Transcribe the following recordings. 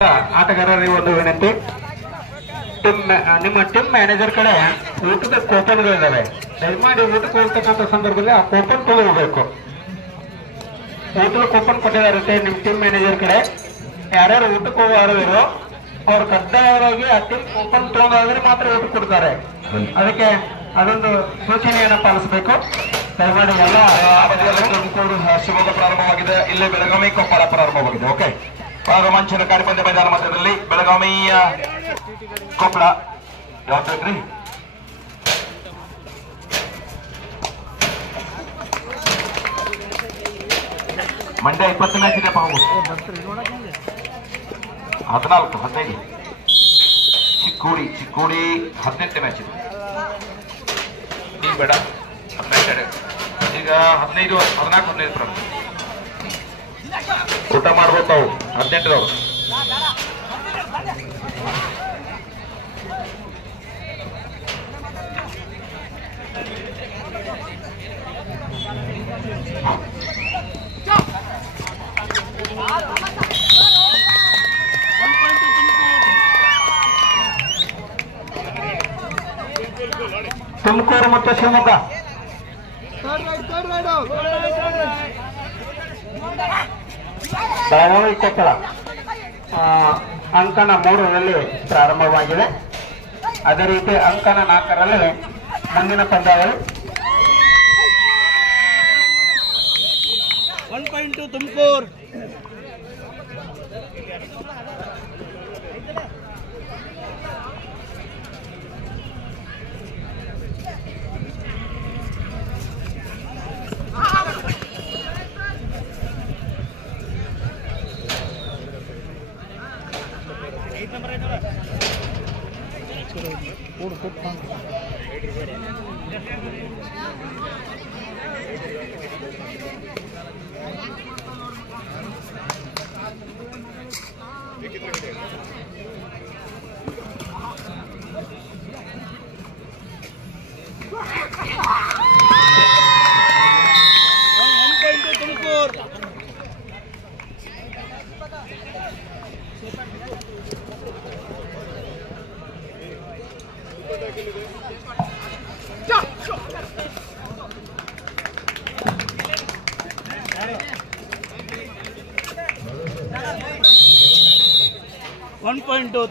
ಆಟಗಾರರಿಗೆ ಒಂದು ವಿನಂತಿ, ನಿಮ್ಮ ಟೀಮ್ ಮ್ಯಾನೇಜರ್ ಕಡೆ ಊಟದ ಕೂಪನ್ಗಳಿದ್ದಾವೆ. ದಯಮಾಡಿ ಊಟಕ್ಕೆ ಹೋಗ್ತಕ್ಕಂಥ ಸಂದರ್ಭದಲ್ಲಿ ಆ ಕೂಪನ್ ತಗೋಬೇಕು. ಊಟದ ಕೂಪನ್ ಕೊಟ್ಟಿದ್ದಾರೆ ನಿಮ್ಮ ಟೀಮ್ ಮ್ಯಾನೇಜರ್ ಕಡೆ. ಯಾರ್ಯಾರು ಊಟಕ್ಕೆ ಹೋಗುವವರು ಅವ್ರು ಕಡ್ಡಾಯವಾಗಿ ಆ ಟೀಮ್ ಕೂಪನ್ ತಗೊಂಡಾದ್ರೆ ಮಾತ್ರ ಊಟ ಕೊಡ್ತಾರೆ. ಅದಕ್ಕೆ ಅದೊಂದು ಸೂಚನೆಯನ್ನು ಪಾಲಿಸಬೇಕು. ದಯಮಾಡಿ ಎಲ್ಲ ತುಮಕೂರು ಶಿವಮೊಗ್ಗ ಪ್ರಾರಂಭವಾಗಿದೆ, ಇಲ್ಲಿ ಬೆಳಗಾವಿ ಕೊಪ್ಪಳ ಪ್ರಾರಂಭವಾಗಿದೆ. ಓಕೆ, ರೋಮಾಂಚನಕಾರಿ ಪಂದ್ಯ ಮೈದಾನ ಮಧ್ಯದಲ್ಲಿ ಬೆಳಗಾವಿ ಕೊಪ್ಪಳ ಯಾವ್ದ್ರಿ ಮಂಡ್ಯ 20 ಮ್ಯಾಚ್ ಇದೆ. 14-15 ಚಿಕ್ಕೋಡಿ 18 ಮ್ಯಾಚ್ ಇದೆ. ಬೇಡ 18 ಈಗ 15-14 ಪ್ರಾರಂಭ ಊಟ ಮಾಡ್ಬೋದು ತಾವು 18ದವ್ರು. ತುಮಕೂರು ಮತ್ತು ಶಿವಮೊಗ್ಗ ಬೆಳಗಾವಿ ಕೊಪ್ಪಳ ಅಂಕನ 3ರಲ್ಲಿ ಪ್ರಾರಂಭವಾಗಿದೆ. ಅದೇ ರೀತಿ ಅಂಕನ 4ರಲ್ಲಿ ಮುಂದಿನ ಪಂದ್ಯಾವಳಿ. 1.2 ತುಮಕೂರು.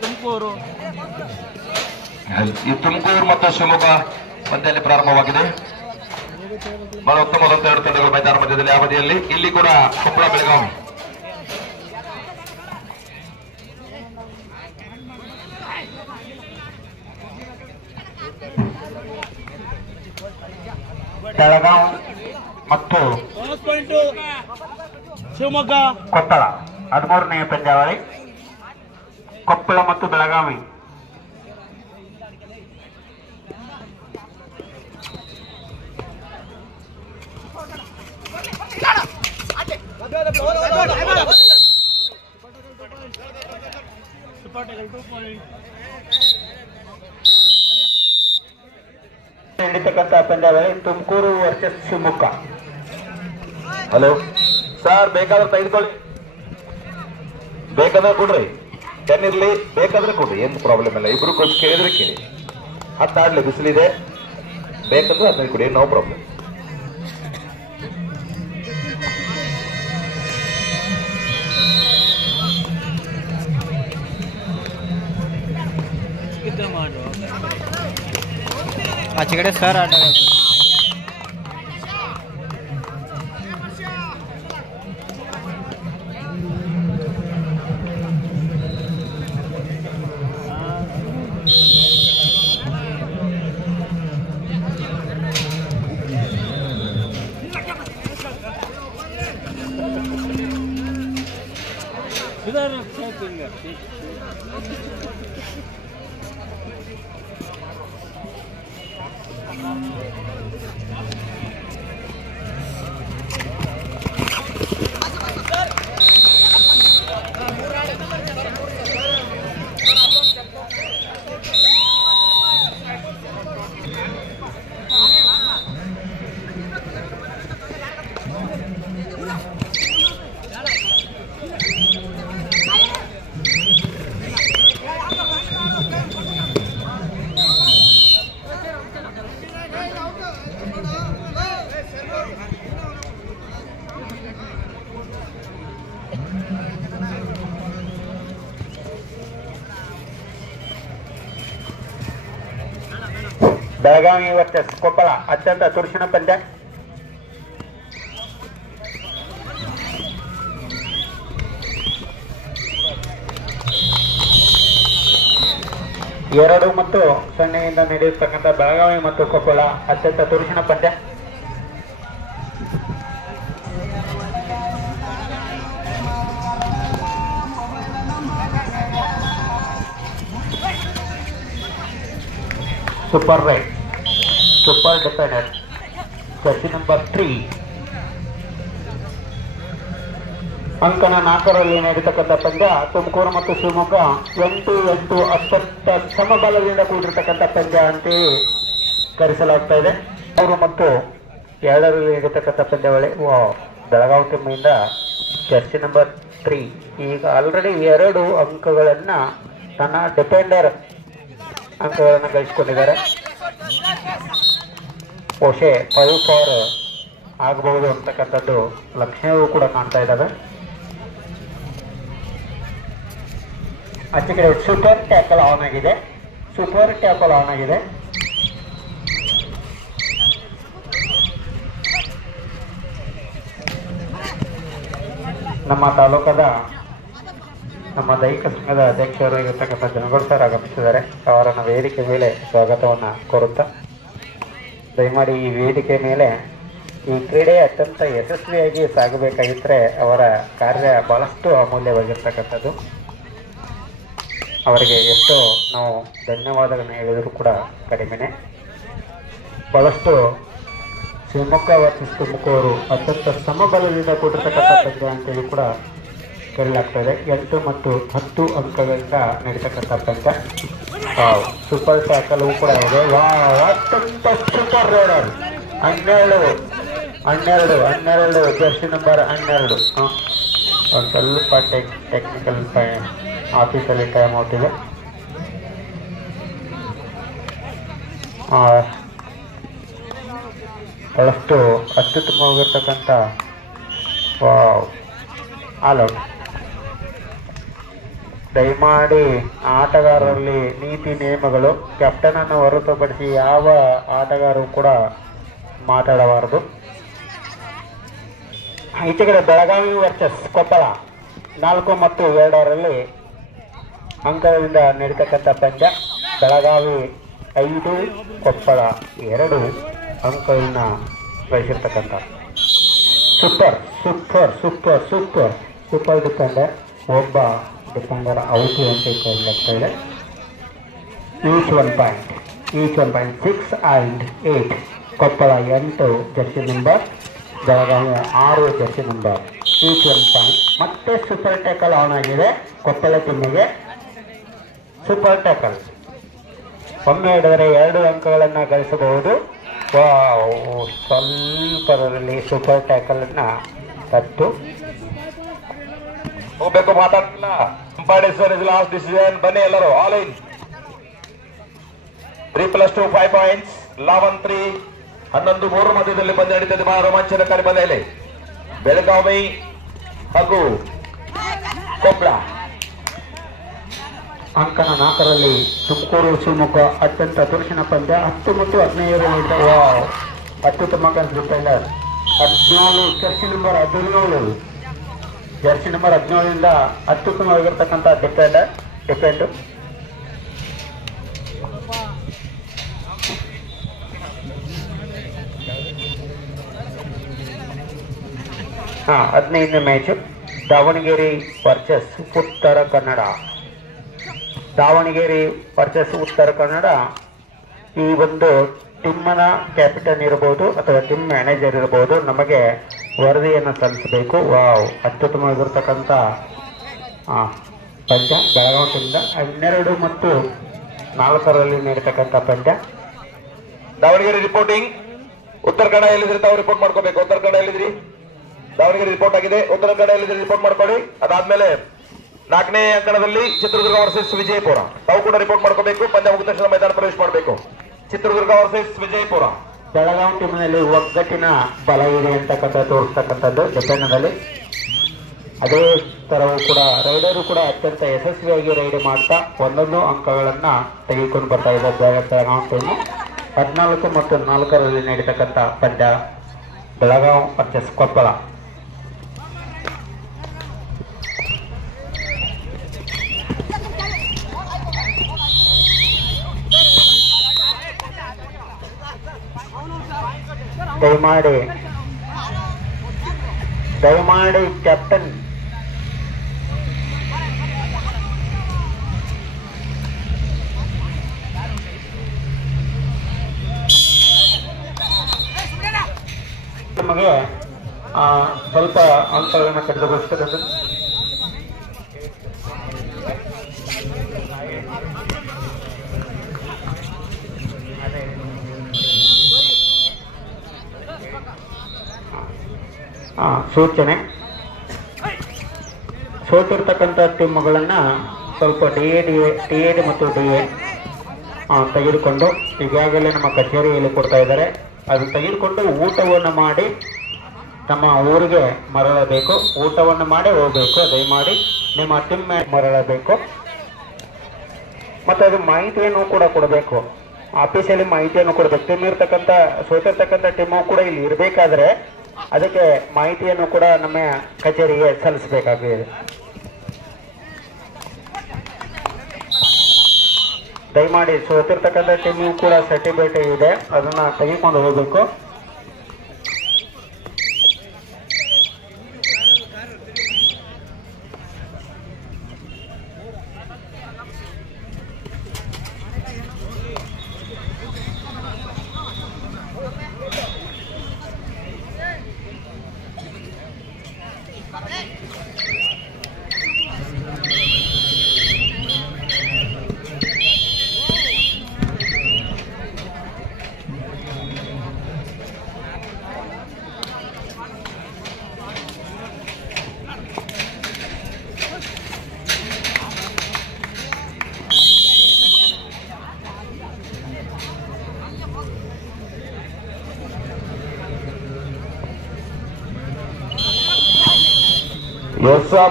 ತುಮಕೂರು ಈ ತುಮಕೂರು ಮತ್ತು ಶಿವಮೊಗ್ಗ ಪಂದ್ಯದಲ್ಲಿ ಪ್ರಾರಂಭವಾಗಿದೆ. ಬಹಳ ಉತ್ತಮವಾದಂತ 2 ತಂಡಗಳು ಮೈದಾನ ಮಧ್ಯದಲ್ಲಿ ಅವಧಿಯಲ್ಲಿ. ಇಲ್ಲಿ ಕೂಡ ಕೊಪ್ಪಳ ಬೆಳಗಾವಿ ಮತ್ತು ಶಿವಮೊಗ್ಗ ಕೊಪ್ಪಳ 13ನೇ ಪಂದ್ಯಾವಳಿ. ಕೊಪ್ಪಳ ಮತ್ತು ಬೆಳಗಾವಿ. ನಡೀತಕ್ಕಂಥ ಪಂದ್ಯಾವಳಿ Tumakuru versus Shivamogga. Hello sir, ಬೇಕಾದ್ರೆ ತೆಗೆದುಕೊಳ್ಳಿ, ಬೇಕಾದ್ರೆ ಕೊಡ್ರಿ, 10 ಇರ್ಲಿ, ಬೇಕಾದ್ರೆ ಕೊಡ್ರಿ, ಏನು ಪ್ರಾಬ್ಲಮ್ ಇಲ್ಲ. ಇಬ್ರು ಕೊಟ್ಟು ಕೇಳಿದ್ರೆ ಕೇಳಿ. 10 ಆಡ್ಲಿ, ಬಿಸಿಲಿದೆ, ಬೇಕಂದ್ರೆ 15 ಕೊಡಿ, ನೋ ಪ್ರಾಬ್ಲಮ್. ಆಚೆ ಕಡೆ ಸರ್ ಆಟ ಬೆಳಗಾವಿ ವರ್ಸಸ್ ಕೊಪ್ಪಳ ಅತ್ಯಂತ ತುರುಸಿನ ಪಂದ್ಯ. ಎರಡು ಮತ್ತು ಸೊನ್ನೆಯಿಂದ ನಡೆಯತಕ್ಕಂಥ ಬೆಳಗಾವಿ ಮತ್ತು ಕೊಪ್ಪಳ ಅತ್ಯಂತ ತುರುಸಿನ ಪಂದ್ಯ. Super right, super defender, Jersey number 3. ಅಂಕನ 4ರಲ್ಲಿ ನಡೆಯತಕ್ಕಂಥ ಪಂದ್ಯ. ತುಮಕೂರು ಮತ್ತು ಶಿವಮೊಗ್ಗ 8-8 ಅತ್ಯಂತ ಸಮಬಲದಿಂದ ಕೂಡಿರತಕ್ಕಂಥ ಪಂದ್ಯ ಅಂತೇಳಿ ಕರೆಸಲಾಗ್ತಾ ಇದೆ. 3 ಮತ್ತು 2ರಲ್ಲಿ ನಡೆಯತಕ್ಕಂಥ ಪಂದ್ಯಾವಳಿ. ಬೆಳಗಾವಿ ಟೀಮಿಂದ ಜರ್ಸಿ ನಂಬರ್ 3 ಈಗ ಆಲ್ರೆಡಿ 2 ಅಂಕಗಳನ್ನು ತನ್ನ ಡಿಫೆಂಡರ್ ಅಂಕಗಳನ್ನು ಗಳಿಸಿಕೊಂಡಿದ್ದಾರೆ. ಬಹುಶಃ 5-4 ಆಗಬಹುದು ಅಂತಕ್ಕಂಥದ್ದು ಲಕ್ಷಣವೂ ಕೂಡ ಕಾಣ್ತಾ ಇದ್ದಾವೆ. ಆಚೆ ಕಡೆ ಸೂಪರ್ ಟ್ಯಾಕಲ್ ಆನ್ ಆಗಿದೆ, ಸೂಪರ್ ಟ್ಯಾಕಲ್ ಆನ್ ಆಗಿದೆ. ನಮ್ಮ ತಾಲೂಕದ ನಮ್ಮ ದೈಹಿಕ ಸಂಘದ ಅಧ್ಯಕ್ಷರು ಇರತಕ್ಕಂಥ ಜನಗೌಡ ಸರ್ ಆಗಮಿಸಿದ್ದಾರೆ. ಅವರನ್ನು ವೇದಿಕೆ ಮೇಲೆ ಸ್ವಾಗತವನ್ನು ಕೋರುತ್ತಾ, ದಯಮಾಡಿ ಈ ವೇದಿಕೆ ಮೇಲೆ ಈ ಕ್ರೀಡೆ ಅತ್ಯಂತ ಯಶಸ್ವಿಯಾಗಿ ಸಾಗಬೇಕಾಗಿದ್ದರೆ ಅವರ ಕಾರ್ಯ ಬಹಳಷ್ಟು ಅಮೂಲ್ಯವಾಗಿರ್ತಕ್ಕಂಥದ್ದು. ಅವರಿಗೆ ಎಷ್ಟೋ ನಾವು ಧನ್ಯವಾದಗಳನ್ನು ಹೇಳಿದರೂ ಕೂಡ ಕಡಿಮೆನೆ. ಬಹಳಷ್ಟು ಶಿವಮೊಗ್ಗ ವರ್ಸಸ್ ತುಮಕೂರು ಅತ್ಯಂತ ಸಮಬಲದಿಂದ ಕೂಡಿರ್ತಕ್ಕಂಥ ಪಂದ್ಯ ಅಂತೇಳಿ ಕೂಡ ಕರೆಯಲಾಗ್ತದೆ. 8 ಮತ್ತು 10 ಅಂಕಗಳಿಂದ ನಡೀತಕ್ಕಂಥ ಪಂದ್ಯ. ಸೂಪರ್ ಟ್ಯಾಕಲ್ ಕೂಡ ಇದೆ. ಅತ್ಯಂತ ಸೂಪರ್ ರೈಡರ್ 12 ಜರ್ಸಿ ನಂಬರ್ 12. ಒಂದು ಸ್ವಲ್ಪ ಟೆಕ್ನಿಕಲ್ ಆಫೀಸಲ್ಲಿ ಟೈಮ್ ಔಟ್ ಇದೆ. ಬಹಳಷ್ಟು ಅತ್ಯುತ್ತಮವಾಗಿರ್ತಕ್ಕಂಥ ಆಲ್ ಔಟ್. ದಯಮಾಡಿ ಆಟಗಾರರಲ್ಲಿ ನೀತಿ ನಿಯಮಗಳು, ಕ್ಯಾಪ್ಟನನ್ನು ಹೊರತುಪಡಿಸಿ ಯಾವ ಆಟಗಾರರು ಕೂಡ ಮಾತಾಡಬಾರದು. ಈಚೆ ಕಡೆ ಬೆಳಗಾವಿ ವರ್ಸಸ್ ಕೊಪ್ಪಳ 4 ಮತ್ತು 2ರಲ್ಲಿ ಅಂಕಗಳಿಂದ ನಡೀತಕ್ಕಂಥ ಪಂದ್ಯ. ಬೆಳಗಾವಿ 5, ಕೊಪ್ಪಳ 2 ಅಂಕಗಳನ್ನ ಗಳಿಸಿರ್ತಕ್ಕಂಥ super super super super super defender. ಒಬ್ಬ ಡಿಫೆಂಡರ್ ಔಟ್ ಅಂತ ಕರೆಯಲಾಗ್ತಾ ಇದೆ. Each 1 point, 6 and 8. Koppal 8 jersey number, Belagavi 6 jersey number. Each 1 point. ಮತ್ತೆ ಸೂಪರ್ ಟ್ಯಾಕಲ್ ಆನ್ ಆಗಿದೆ ಕೊಪ್ಪಳ ಟೀಮಿಗೆ. ಸೂಪರ್ ಟ್ಯಾಕಲ್ ಒಮ್ಮೆ ಹಿಡಿದರೆ 2 ಅಂಕಗಳನ್ನು ಗಳಿಸಬಹುದು. ಸ್ವಲ್ಪದಲ್ಲಿ ಸೂಪರ್ ಟ್ಯಾಕಲ್ ಅನ್ನ ತಟ್ಟು ಹೋಗ್ಬೇಕು, ಮಾತಾಡ್ತಿಲ್ಲ. Umpire last decision. ಬನ್ನಿ ಎಲ್ಲರೂ ಆಲ್ ಇನ್. 3+2 5 ಪಾಯಿಂಟ್ಸ್. 11-3 11-3 ಮಧ್ಯದಲ್ಲಿ ಪಂದ್ಯ ನಡೀತದೆ. ಬಹಳ ರೋಮಾಂಚನಕಾರಿ ಪಂದ್ಯ ಇಲ್ಲಿ. ಬೆಳಗಾವಿ ಹಾಗೂ ಕೊಪ್ಪಳ. ಅಂಕನ 4ರಲ್ಲಿ ತುಮಕೂರು ಶಿವಮೊಗ್ಗ ಅತ್ಯಂತ ತುರುಸಿನ ಪಂದ್ಯ. 10 ಮತ್ತು 15 ಅತ್ಯುತ್ತಮ defender. 14 jersey number 17 jersey number 17ಇಂದ ಅತ್ಯುತ್ತಮವಾಗಿರ್ತಕ್ಕಂಥ ಡಿಫೆಂಡು. ಹಾಂ 15ನೇ match Davanagere versus Uttara Kannada. Davanagere versus Uttara Kannada. ಈ ಒಂದು ಟೀಮನ ಕ್ಯಾಪಿಟನ್ ಇರಬಹುದು ಅಥವಾ ಟೀಮ್ ಮ್ಯಾನೇಜರ್ ಇರಬಹುದು, ನಮಗೆ ವರದಿಯನ್ನು ಸಲ್ಲಿಸಬೇಕು. ಅತ್ಯುತ್ತಮವಾಗಿರ್ತಕ್ಕಂಥ ಪಂದ್ಯ. ಬೆಳಗಾವಿ ಟೀಮಿಂದ 12 ಮತ್ತು 4ರಲ್ಲಿ ನಡೀತಕ್ಕಂಥ ಪಂದ್ಯ. ದಾವಣಗೆರೆ ರಿಪೋರ್ಟಿಂಗ್. ಉತ್ತರ ಕನ್ನಡ ಎಲ್ಲಿದ್ರಿ ತಾವು ರಿಪೋರ್ಟ್ ಮಾಡ್ಕೋಬೇಕು. ಉತ್ತರ ಕನ್ನಡ ಎಲ್ಲಿದ್ರಿ? ದಾವಣಗೆರೆ ರಿಪೋರ್ಟ್ ಆಗಿದೆ. ಉತ್ತರ ಕನ್ನಡ ಎಲ್ಲಿದ್ರಿ ರಿಪೋರ್ಟ್ ಮಾಡ್ಕೊಳ್ಳಿ. ಅದಾದ್ಮೇಲೆ 4ನೇ ಅಂಕಣದಲ್ಲಿ ಚಿತ್ರದುರ್ಗ ವರ್ಸಸ್ ವಿಜಯಪುರ. ತಾವು ಕೂಡ ರಿಪೋರ್ಟ್ ಮಾಡ್ಕೋಬೇಕು. ಪಂದ್ಯ ಮುಗಿದ ತಕ್ಷಣ ಮೈದಾನ ಪ್ರವೇಶ ಮಾಡಬೇಕು. ಚಿತ್ರದುರ್ಗ ವರ್ಸಸ್ ವಿಜಯಪುರ. ಬೆಳಗಾವಿ ಟೀಮಿನಲ್ಲಿ ಒಗ್ಗಟ್ಟಿನ ಬಲ ಇದೆ ಅಂತಕ್ಕಂಥ ತೋರಿಸ್ತಕ್ಕಂಥದ್ದು ಡಿಫೆಂಡ್ನಲ್ಲಿ. ಅದೇ ತರವೂ ಕೂಡ ರೈಡರು ಕೂಡ ಅತ್ಯಂತ ಯಶಸ್ವಿಯಾಗಿ ರೈಡ್ ಮಾಡ್ತಾ 1 ಅಂಕಗಳನ್ನು ತೆಗೆದುಕೊಂಡು ಬರ್ತಾ ಇದೆ ಬೆಳಗಾವಿ ಟೀಮು. 14 ಮತ್ತು 4ರಲ್ಲಿ ನಡೀತಕ್ಕಂಥ ಪಂದ್ಯ ಬೆಳಗಾವಿ ವರ್ಸಸ್ ಕೊಪ್ಪಳ. ದಯಮಾಡಿ ಕ್ಯಾಪ್ಟನ್ ನಮಗೆ ಸ್ವಲ್ಪ ಅಂಕಗಳನ್ನು ಕಡಿತಗೊಳಿಸತಕ್ಕಂಥದ್ದು. ಸೂಚನೆ, ಸೋತಿರ್ತಕ್ಕಂಥ ಟೀಮ್ಗಳನ್ನ ಸ್ವಲ್ಪ ಡಿ.ಎಡ್ ಮತ್ತು ಡಿ.ಎ ತೆಗೆದುಕೊಂಡು ಈಗಾಗಲೇ ನಮ್ಮ ಕಚೇರಿಯಲ್ಲಿ ಕೊಡ್ತಾ ಇದ್ದಾರೆ. ಅದು ತೆಗೆದುಕೊಂಡು ಊಟವನ್ನು ಮಾಡಿ ನಮ್ಮ ಊರಿಗೆ ಮರಳಬೇಕು. ಊಟವನ್ನು ಮಾಡಿ ಹೋಗಬೇಕು. ದಯಮಾಡಿ ನಿಮ್ಮ ಟೀಮ್ ಮರಳಬೇಕು. ಮತ್ತು ಅದು ಮಾಹಿತಿಯನ್ನು ಕೂಡ ಕೊಡಬೇಕು. ಆಫೀಸಲ್ಲಿ ಮಾಹಿತಿಯನ್ನು ಕೊಡಬೇಕು. ಟೀಮ್ ಇರ್ತಕ್ಕಂಥ ಸೋತಿರ್ತಕ್ಕಂಥ ಟೀಮು ಕೂಡ ಇಲ್ಲಿ ಇರಬೇಕಾದ್ರೆ ಅದಕ್ಕೆ ಮಾಹಿತಿಯನ್ನು ಕೂಡ ನಮ್ಮ ಕಚೇರಿಗೆ ಸಲ್ಲಿಸಬೇಕಾಗಿದೆ. ದಯಮಾಡಿ ಸೋತಿರ್ತಕ್ಕಂಥ ಟೀಮು ಕೂಡ ಸರ್ಟಿಫಿಕೇಟ್ ಇದೆ, ಅದನ್ನ ತೆಗೆದುಕೊಂಡು ಹೋಗಬೇಕು.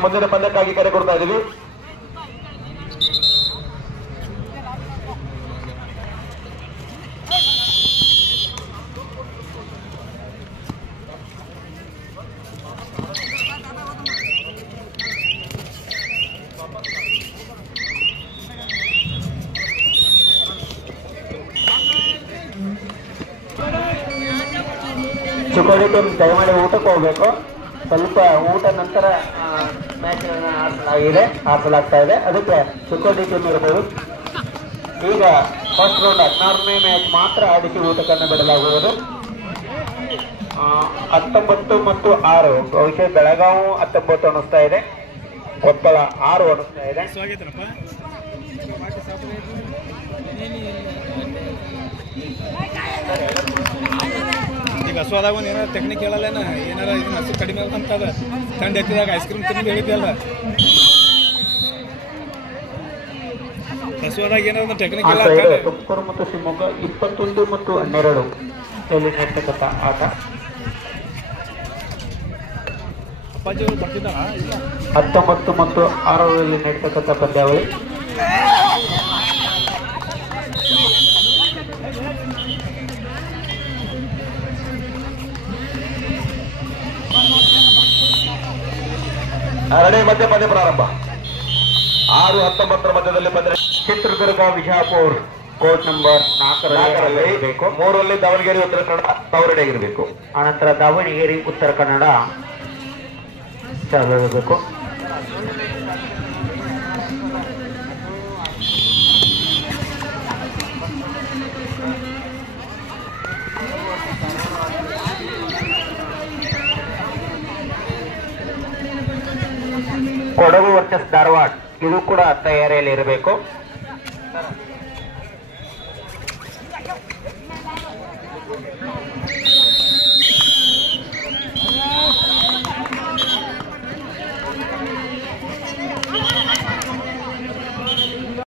ಮುಂದಿನ ಪಂದ್ಯಕ್ಕಾಗಿ ಕರೆ ಕೊಡ್ತಾ ಇದ್ದೀವಿ. ಚಿಕ್ಕೋಡಿ ಟೀಮ್ ದಯಮಾಡಿ ಊಟಕ್ಕೆ ಹೋಗ್ಬೇಕು. ಸ್ವಲ್ಪ ಊಟ ನಂತರ ಮ್ಯಾಚ್ ಆಡಿಸಲಾಗ್ತಾ ಇದೆ. ಅದಕ್ಕೆ ಚಿಕ್ಕೋಡಿ ಟೀಮ್ ಇರಬಹುದು. ಈಗ ಫಸ್ಟ್ ರೌಂಡ್ 16ನೇ ಮ್ಯಾಚ್ ಮಾತ್ರ ಆಡಿಸಿ ಊಟಕ್ಕನ್ನು ಬಿಡಲಾಗುವುದು. 19 ಮತ್ತು 6 ಬಹುಶಃ ಬೆಳಗಾವಿ 19 ಅನ್ನಿಸ್ತಾ ಇದೆ, ಕೊಪ್ಪಳ 6 ಅನ್ನಿಸ್ತಾ ಇದೆ. ಈಗ ಹಸುವಾದಾಗ ಒಂದು ಏನಾರ ಟೆಕ್ನಿಕ್ ಹೇಳಲ್ಲೇನ, ಏನಾರ ಇದು ಹಸು ಕಡಿಮೆ ಅಂತದ ಕಂಡು ಎತ್ತಿದಾಗ ಐಸ್ ಕ್ರೀಮ್ ತಿಂದು ಹೇಳಿದ್ಯಲ್ಲ, ಹಸುವಾದಾಗ ಏನಾರ ಒಂದು ಟೆಕ್ನಿಕ್ ಎಲ್ಲ. ತುಮಕೂರು ಮತ್ತು ಶಿವಮೊಗ್ಗ 21 ಮತ್ತು 12 ಇಲ್ಲಿ ನಡೀತಕ್ಕಂಥ ಆಟ. ಅಪ್ಪಾಜಿ ಅವರು ಬರ್ತಿದ್ದಾರ. 19 ಮತ್ತು 6ರಲ್ಲಿ ನಡೀತಕ್ಕಂಥ ಪಂದ್ಯಾವಳಿ. ಎರಡನೇ ಮಧ್ಯ ಪಂದ್ಯ ಪ್ರಾರಂಭ. 6-19 ಮಧ್ಯದಲ್ಲಿ ಪಂದ್ಯ. Chitradurga Vijayapura court number 4ರಲ್ಲಿ 3ರಲ್ಲಿ Davanagere Uttara Kannada ತವರಡೆಗಿರಬೇಕು. ಆನಂತರ ದಾವಣಗೆರೆ ಉತ್ತರ ಕನ್ನಡ ಚಾಲಬೇಕು. ಕೊಡಗು ವರ್ಸಸ್ ಧಾರವಾಡ ಇದು ಕೂಡ ತಯಾರಿಯಲ್ಲಿ ಇರಬೇಕು.